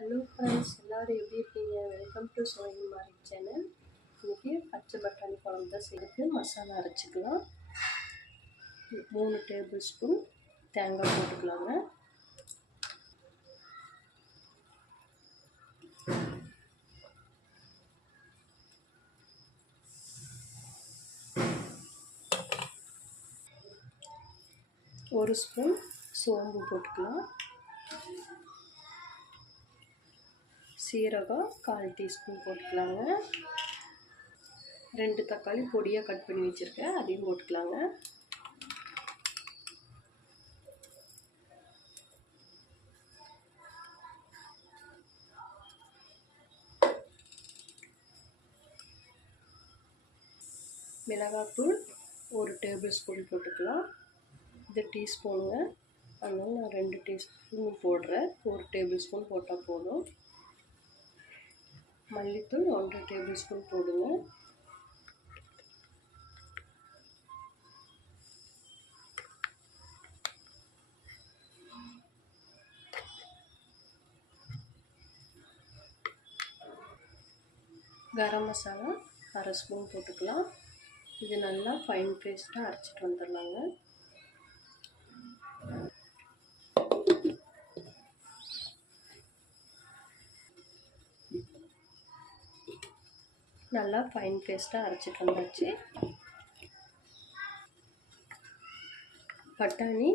Hello friends எல்லோரும் எப்படி இருக்கீங்க? வெல்கம் டு சோயின் மாரி சேனல் இன்றைக்கி பச்சை பட்டாணி குழம்பு தான் சேர்த்து மசாலா அரைச்சிக்கலாம். மூணு டேபிள் ஸ்பூன் தேங்காய் போட்டுக்கலாங்க. ஒரு ஸ்பூன் சோம்பு போட்டுக்கலாம். சீரகம் கால் டீஸ்பூன் போட்டுக்கலாங்க. ரெண்டு தக்காளி பொடியாக கட் பண்ணி வச்சுருக்கேன் அதையும் போட்டுக்கலாங்க. மிளகாத்தூள் ஒரு டேபிள் ஸ்பூன் போட்டுக்கலாம். இது டீஸ்பூனுங்க. அதனால் நான் ரெண்டு டீஸ்பூன் போடுறேன். ஒரு டேபிள் ஸ்பூன் போட்டால் போதும். மல்லித்தூள் ஒன்றரை டேபிள் ஸ்பூன் போடுங்க கரம் மசாலா அரை ஸ்பூன் போட்டுக்கலாம். இது நல்லா ஃபைன் பேஸ்ட்டாக அரைச்சிட்டு வந்துடலாங்க. நல்லா ஃபைன் பேஸ்ட்டாக அரைச்சிட்டு வந்தாச்சு. பட்டாணி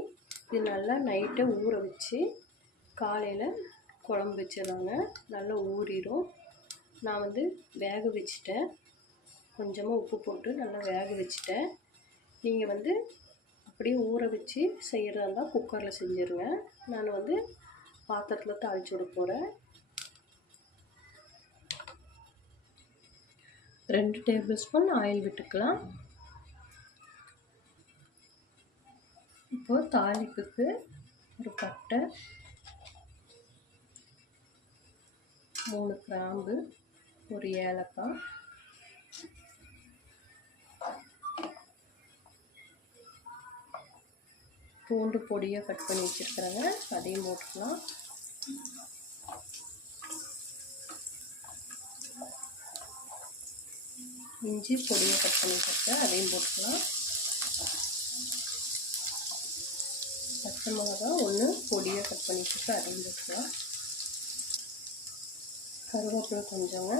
இது நல்லா நைட்டை ஊற வச்சு காலையில் குழம்பு வச்சிடலாங்க நல்லா ஊறிடும் நான் வந்து வேக வச்சிட்டேன். கொஞ்சமாக உப்பு போட்டு நல்லா வேக வச்சிட்டேன். நீங்கள் வந்து அப்படியே ஊற வச்சு செய்கிறதா இருந்தால் குக்கரில் செஞ்சுருங்க. நான் வந்து பாத்திரத்தில் தாளிச்சு விட போகிறேன் ரெண்டு டேபிள் ஸ்பூன் ஆயில் விட்டுக்கலாம். இப்போது தாளிப்புக்கு ஒரு பட்டை மூணு கிராம்பு ஒரு ஏலக்காய் பூண்டு பொடியாக கட் பண்ணி வச்சுருக்குறேங்க. அதையும் போட்டுக்கலாம். இஞ்சி பொடியை கட் பண்ணி வச்சுருக்கேன் அதையும் போட்டுக்கலாம். பச்சை மிளகா ஒன்று பொடியை கட் பண்ணி வச்சுருக்கேன் அதையும் போட்டுக்கலாம். கருவேப்பிலை கொஞ்சங்க.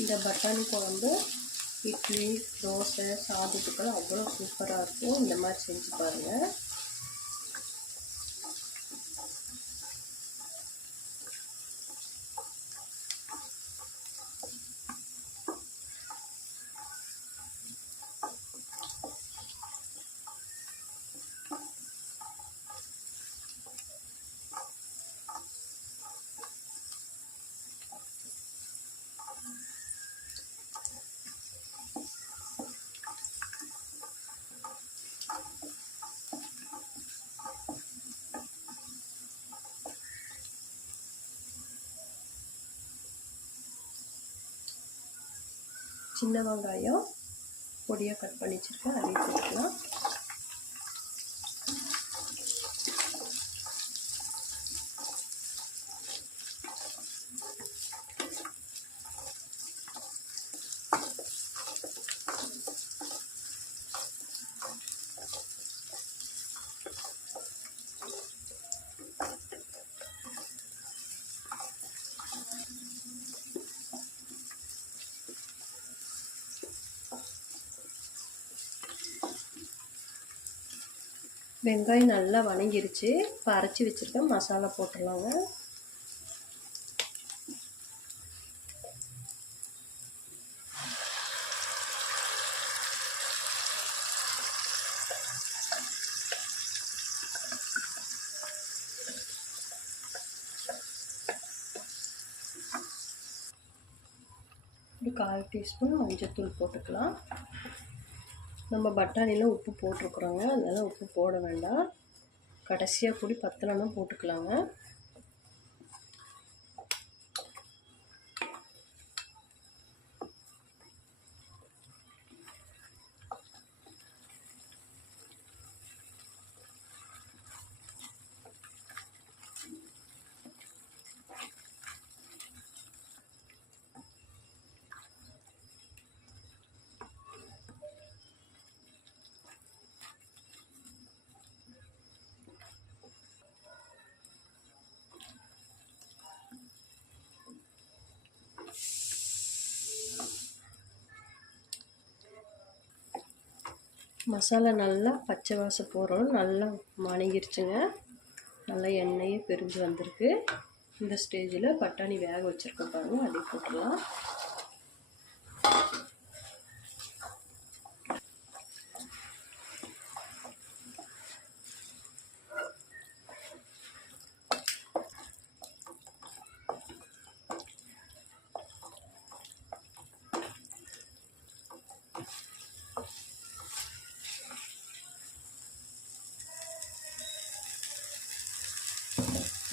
இந்த பட்டாணி குழம்பு இட்லி தோசை சாதத்துக்கெல்லாம் அவ்வளோ சூப்பராக இருக்கும். இந்த மாதிரி செஞ்சு பாருங்கள் சின்ன வெங்காயம் பொடியாக கட் பண்ணி வச்சுருக்கேன் அதையும் போட்டுக்கலாம். வெங்காயம் நல்லா வணங்கிருச்சு. இப்போ அரைச்சி வச்சுருக்கேன். மசாலா போட்டுடலாங்க. ஒரு கால் டீஸ்பூன் மஞ்சள் போட்டுக்கலாம். நம்ம பட்டாணியில் உப்பு போட்டிருக்குறோங்க. அதனால் உப்பு போட வேண்டாம். கடைசியாக கூடி பத்தலைன்னா போட்டுக்கலாங்க. மசாலா நல்லா பச்சை வாசம் போகிறோம் நல்லா வணங்கிருச்சுங்க நல்லா எண்ணெயே பிரிஞ்சு வந்திருக்கு. இந்த ஸ்டேஜில் பட்டாணி வேக வச்சுருக்கோம் பாருங்க. அதை போட்டுடலாம்.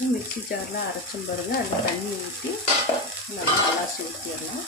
மிக்ஸி ஜாரில் அரைச்சும் பாருங்கள் அதில் தண்ணி ஊற்றி நல்லா அலாசி ஊற்றிடலாம்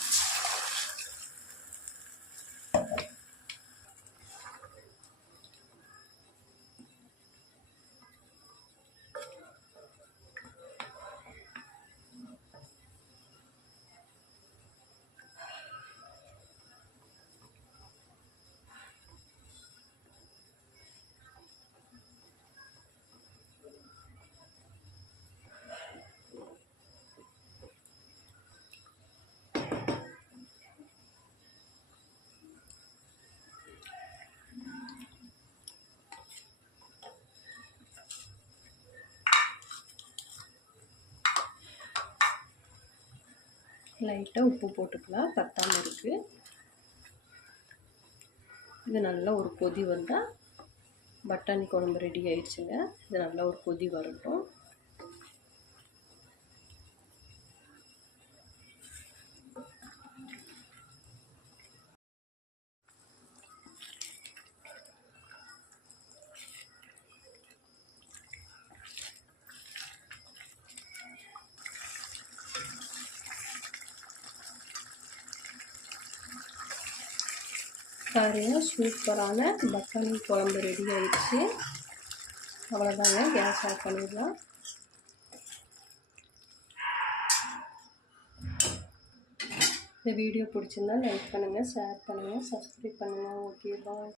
லைட்டாக உப்பு போட்டுக்கலாம். பத்தாமல் இருக்குது இது நல்லா ஒரு கொதி வந்தால் பட்டாணி குழம்பு ரெடி ஆயிடுச்சுங்க. இது நல்லா ஒரு கொதி வரட்டும். பாருங்கள் சூப்பரான பட்டாணி குழம்பு ரெடி ஆகிடுச்சு அவ்வளோதாங்க கேஸ் ஆஃப் பண்ணிடலாம். இந்த வீடியோ பிடிச்சிருந்தா லைக் பண்ணுங்கள் ஷேர் பண்ணுங்கள் சப்ஸ்கிரைப் பண்ணுங்கள் ஓகே பாய்